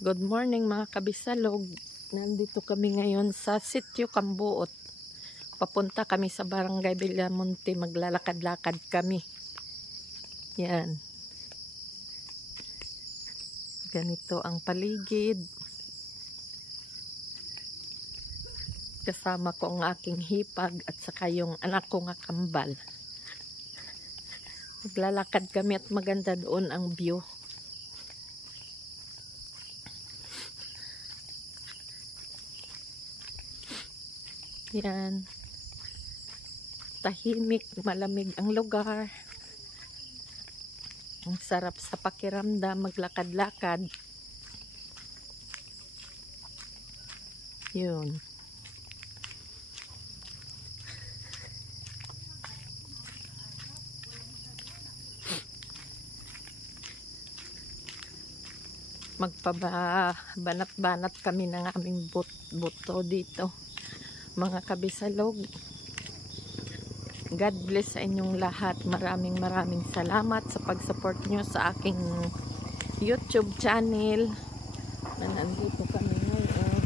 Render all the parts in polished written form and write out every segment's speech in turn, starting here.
Good morning mga kabisalog. Nandito kami ngayon sa Sitio Cambuot. Papunta kami sa Barangay Villamonte. Maglalakad-lakad kami. Yan. Ganito ang paligid. Kasama ko ang aking hipag at saka yung anak ko nga kambal. Maglalakad kami at maganda doon ang view. Yan. Tahimik, malamig ang lugar. Ang sarap sa pakiramdam, maglakad-lakad. Yun. Magpabanat-banat kami ng aming buto dito. Mga kabisalog, God bless sa inyong lahat. Maraming salamat sa pag-support nyo sa aking YouTube channel na nandito kami ngayon.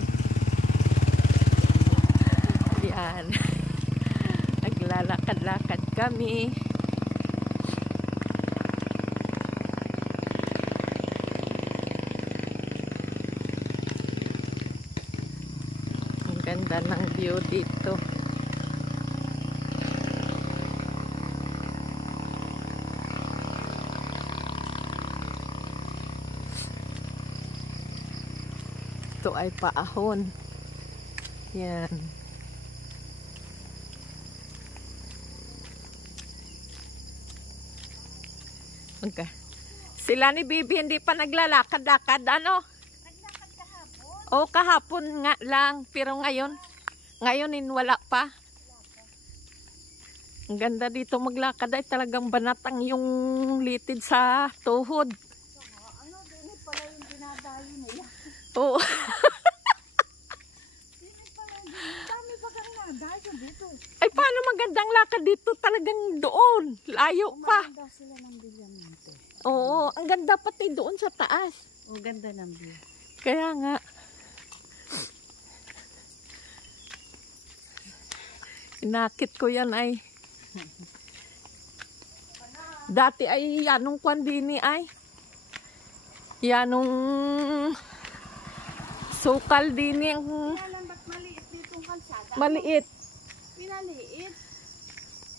Yan. Naglalakad-lakad kami. Ganda ng view dito. Ito ay paahon. Yan. Okay. Sila ni Bibi hindi pa naglalakad-lakad, ano? O, kahapon nga lang, pero ngayon wala pa. Ang ganda dito maglakad ay talagang banatang yung litid sa tuhod. Ano, din pala yung dinadayo nila. Oo. Din pala yung dami bagang nadayo dito. Ay, paano magandang lakad dito? Talagang doon. Layo pa. Maganda sila ng Villamonte. Oo, ang ganda pati doon sa taas. O, ganda ng view. Kaya nga. Inakit ko yan ay. Dati ay yanong kwandini ay. Yanong sukal dini ang Kailan ba't maliit ditong kalsada? maliit. Pinaliit?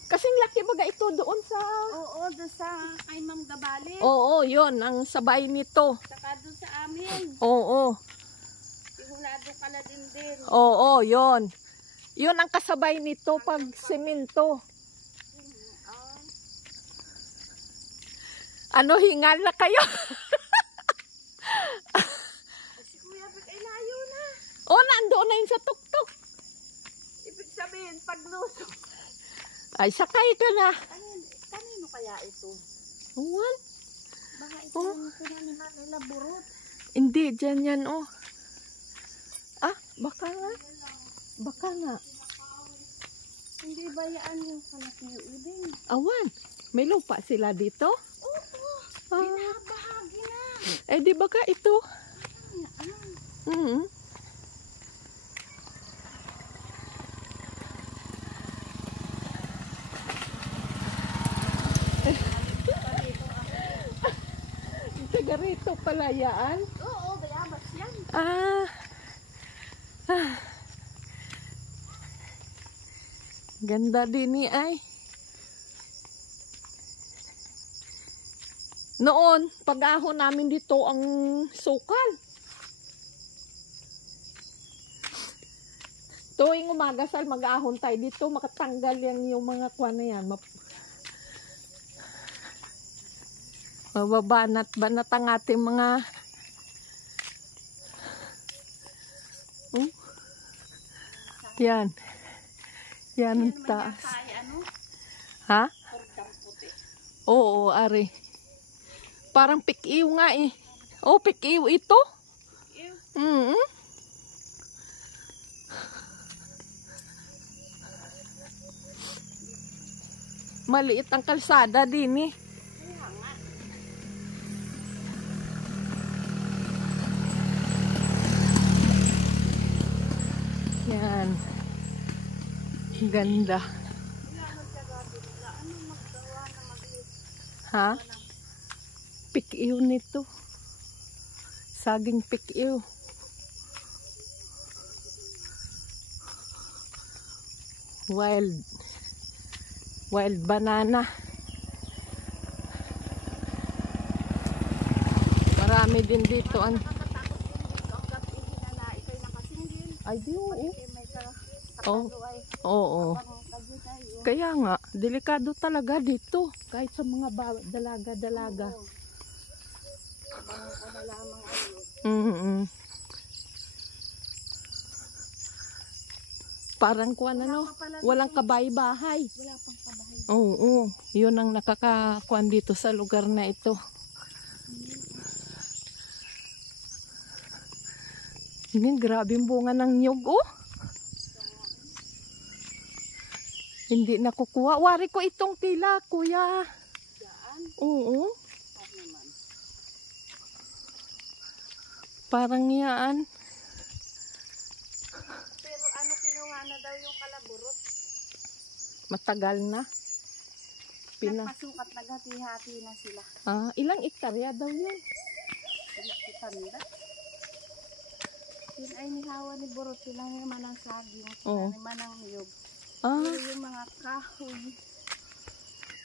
Kasing laki baga ito doon sa... Oo, doon sa kay Ma'am Gabali. Oo, yon ang sabay nito. Saka doon sa amin. Oo. Ihulado ka na din. Oo, yon. Yun ang kasabay nito pag semento. Ano, hingal na kayo? Si Kuya Vic ay layo na. Oh, nandoon na yun sa tuktok. Ibig sabihin, paglusok. Ay, sakay ka na. Kanino kaya ito? What? Baka ito yung pinaniman nila burot. Hindi, dyan yan, oh. Ah, baka nga. Baka nga. Hindi ba yan yung kalatiyo din? Awan, may lupa sila dito? Oo, Ah. binabahagi na. Eh, di baka ito? Taga rito pala yan? Oo, bayabas yan. Ah. Ganda din ni ay. Noon, pag-ahon namin dito ang sukal. Tuwing umaga sal mag-ahon tayo dito, makatanggal yan yung mga kwan na yan. Mababanat-banat ang ating mga yan. Yan ang taas. Ano? Ha? Kordang puti. Oo, ari. Parang pikiw nga eh. Oh, pikiw ito. Ew. Maliit ang kalsada din eh. Kaya nga. Ganda. Ha? Pikiw nito. Saging pikiw. Wild banana. Marami din dito. Ay, di oo. Oo. Kaya nga, delikado talaga dito. Kahit sa mga dalaga-dalaga. Parang kuwan ano, walang kabay-bahay. Wala pang kabahay. Oo, yun ang nakakakuan dito sa lugar na ito. Hindi, grabe yung bunga ng nyug, oh. Hindi nakukuha. Wari ko itong tila, kuya. Daan? Oo. Naman. Parang yan. Pero ano, kinuha na daw yung kalaburot. Matagal na. Nagpasukat, naghati-hati na sila. Ilang ektarya daw yun? Tanda. Yun ay nihawa ni Burot, sila naman ang saging, Oo. sila naman ang niyog. Ah, Yung mga kahoy.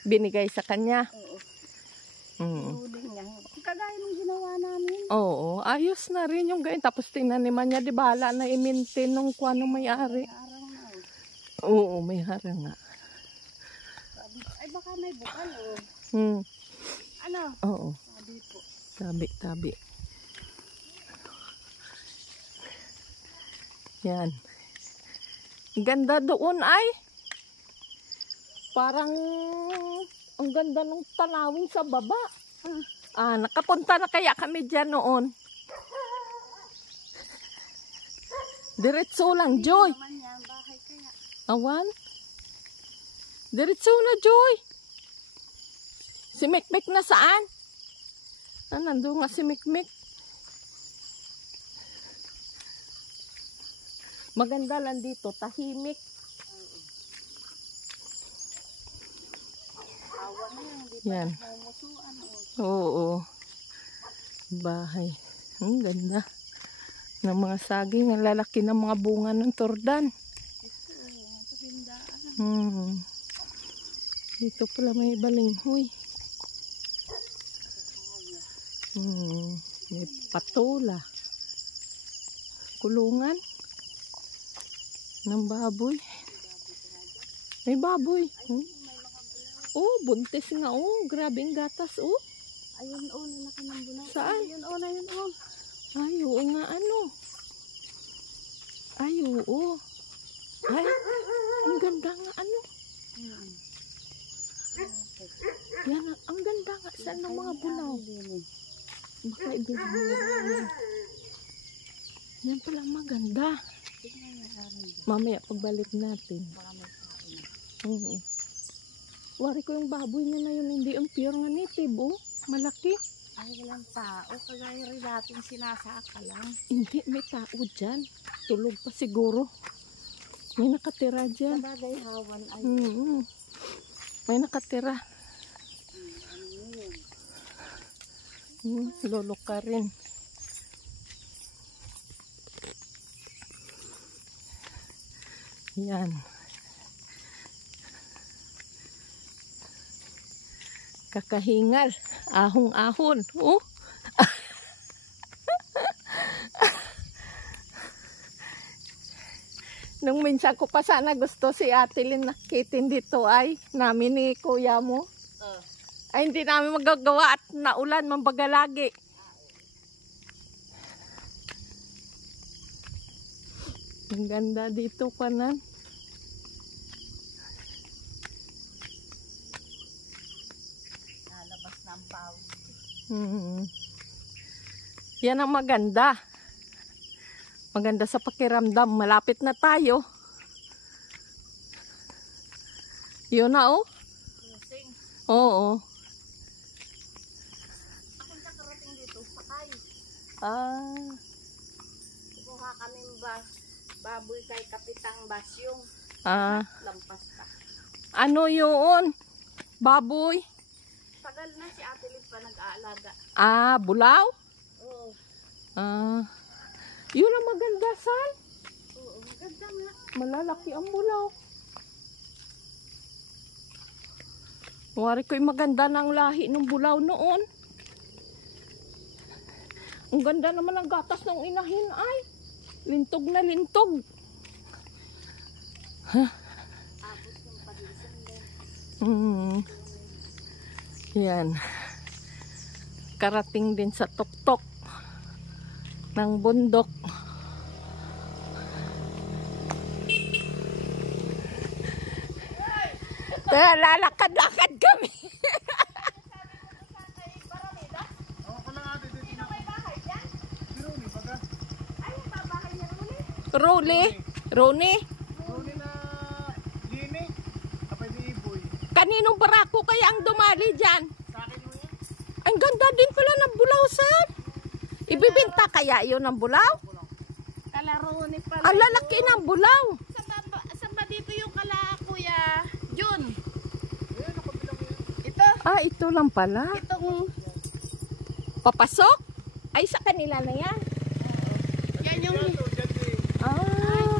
binigay sa kanya. Oo. Mm. Huling niya. Kagaya ng ginawa namin. Oo, ayos na rin yung ganyan. Tapos tinanim niya, di bahala na i-maintain nung kuwan ng may-ari. Arang na. Oo, may harang nga. Sabi, ay baka may bukal o. Ano? Oo, Sabi po. tabi. Yan. Ganda doon ay. Parang ang ganda ng tanawin sa baba. Nakapunta na kaya kami dyan noon. Diretso lang, Joy. Naman yan, bahay kaya. Awan. Diretso na, Joy. Si Mikmik na saan? Nandun nga si Mikmik. Maganda lang dito, tahimik. Awa na yan, hindi Yan. pa namumusuan o. Oo. Bahay. Ang ganda. Ng mga saging. Ang lalaki ng mga bunga ng tordan. Ito, sa bindaan. Dito pala may balinghoy. May patola. Kulungan. Ng baboy. May baboy. Oh, buntis nga. Oh, grabe ang gatas. Oh. Ayun o, lalaki ng bunaw. Saan? Ayun o, ayun o. Ay, oo nga, ano. Ay, oo. Ay, ang ganda nga, ano. Yan, ang ganda nga. Saan ng mga bunaw? Baka ibigay. Yan pala maganda. Mamaya pagbalik natin. Wari ko yung baboy niya na yun. Hindi yung pure nga native, oh. Malaki. Ay, walang tao. Kagaya rin natin sinasaka lang. Hindi, may tao dyan. Tulog pa siguro. May nakatira dyan. Sabagay hawan ay. May nakatira. Lolo ka rin. Yan. Kakahingal. Ahong-ahon. Oh. Nung minsan ko pa sana gusto si Ate Lynn nakitin dito ay namin ni kuya mo. Ay hindi namin magagawa at naulan mambaga lagi. Ang ganda dito kanan. Nalabas na ang pawis. Yan ang maganda. Maganda sa pakiramdam. Malapit na tayo. Yun na, oh. Kusing. Oo. Ako nakarating dito, sakay. Ah. Kuha kami baboy kay Kapitang Basyong. Ah, Lampas ka. ano yun? Baboy? Tagal na si Ate Liv pa nag-aalaga. Ah, bulaw? Oo. Ah, yun ang maganda, Sal. Oo, maganda nga. Malalaki ang bulaw. Wari ko'y maganda ng lahi ng bulaw noon. Ang ganda naman ang gatas ng inahin ay. Lintog na lintog. Abot yung pag-isang din. Yan. Karating din sa tuktok ng bundok. Lalakad-lakad kami. Roni? Roni? Roni na Lini. Kapay ni Iboy. Kaninong barako kaya ang dumali dyan? Sa akin mo yan. Ang ganda din pala ng bulaw, Sal. Ibibinta kaya yun ng bulaw? Kalaro ni pala. Ang lalaki ng bulaw. Saan ba dito yung kala, Kuya Jun? Ayan, nakabilang yan. Ito. Ah, ito lang pala. Itong, Papasok? Ay, sa kanila na yan. yan yung, Ito, dyan din. Ah.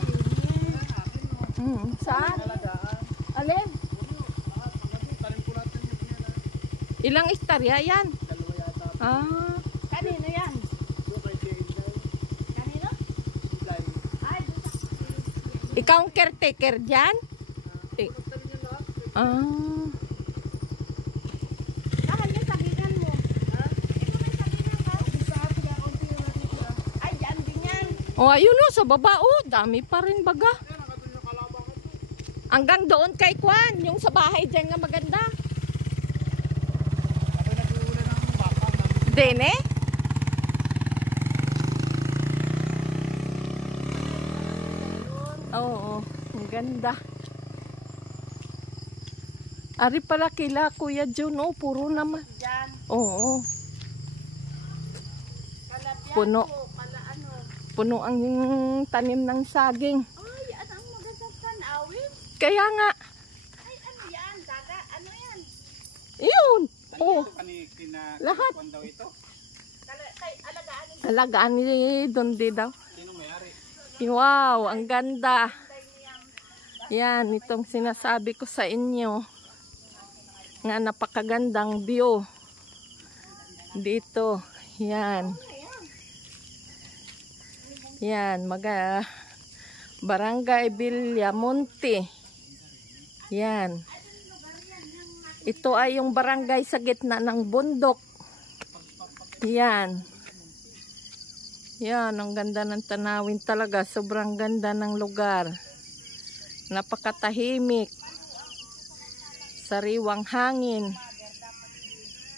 Saan? Alagaan. Alin? Lahat, mga doon. Tanim ko natin yung yan. Ilang istarya yan? Dalawa yata. Ah. kanino yan? Doon kay Jay. Kanino? Ilay. Ay, doon sa Ikaw ang caretaker dyan? Tanim yan lahat. Ah. Saan yung sabihan mo? Ha? Ito may sabihan ka? Sa atin, kaunti yung natin siya. Ay, dyan din yan. Oh, ayun o, sa baba o. Dami pa rin baga. Ayan, nakatulong yung kalabang ko. Hanggang doon kay Kwan, yung sa bahay dyan nga maganda. Kapag nag-uulan ng baka. Dene? Oo, ang ganda. Ari pala kila Kuya Jun, oh, puro naman. Dyan. Oo, Kalapyan Puno. po. Kala ano. puno ang tanim ng saging. Ay, ang magandang tanawin. Kaya nga, Ay, ano yan? Daga, ano yan? yun. Oh, Kina lahat. Kwan daw ito. Kay alagaan ni Alagaan ni Dondi daw. Sino may-ari? Wow, ang ganda. Day niyang. Yan, itong sinasabi ko sa inyo. Nga napakagandang view. Dito. Yan. Yan, Barangay Villamonte. Yan. Ito ay yung barangay sa gitna ng bundok. Yan. Yan, ang ganda ng tanawin talaga. Sobrang ganda ng lugar. Napakatahimik. Sariwang hangin.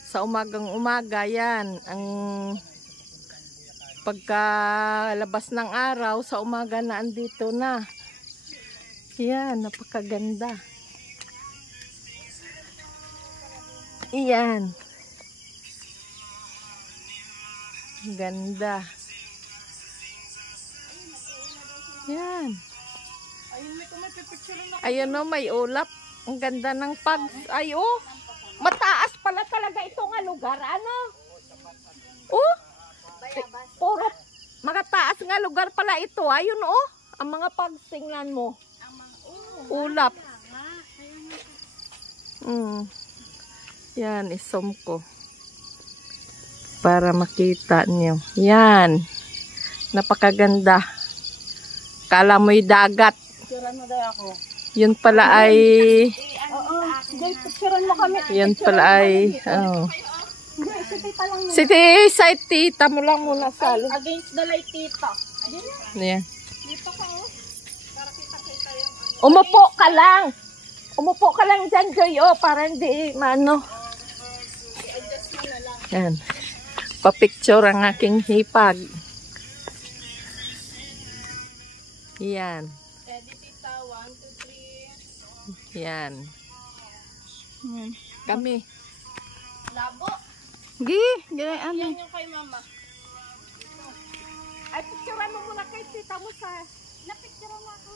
Sa umagang umaga, yan. Ang pagkalabas ng araw, sa umaga na andito na. Yan, napakaganda. Iyan. Ganda. Yan. Ayun, may kumapipicture na. Ayun o, may ulap. Ang ganda ng ay oh. Mataas pala talaga ito nga lugar. Ano? Oh. Bayabas. Puro magataas nga lugar pala ito. Ayun oh. Ang mga pagsingnan mo. Ang mga, Ulap. nga. Yan, isom ko. Para makita niyo. Yan. Napakaganda. Kala mo'y dagat. Picturean mo daw ako. Yun pala ay Oo. Sige, picturean mo kami. yun pala ay oh. Hindi, si tita lang yun. Sige, side tita mo lang muna sa Against the light, tita. Yan. Dito ka, oh. Para kita-kita yung ano. Umupo ka lang. Umupo ka lang dyan, Joy. Oh, para hindi maano. I-adjust mo na lang. Yan. Pa-picture ang aking hipag. Yan. Ready, tita. 1, 2, 3. Yan. Kami. Labo. Gi, ganyan. Yan yung kay mama. Ay, picturean mo muna kay tita mo sa... Napicturean mo ako.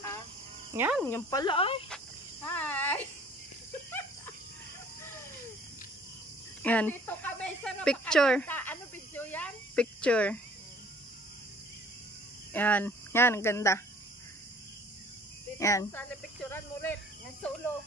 Yan, yan pala ay. Hi! Yan, Dito kami sa Picture. napakaganda. Ano video yan? picture. Yan, yan, ganda. Dito Yan. sa picturean mo rin. Yan solo.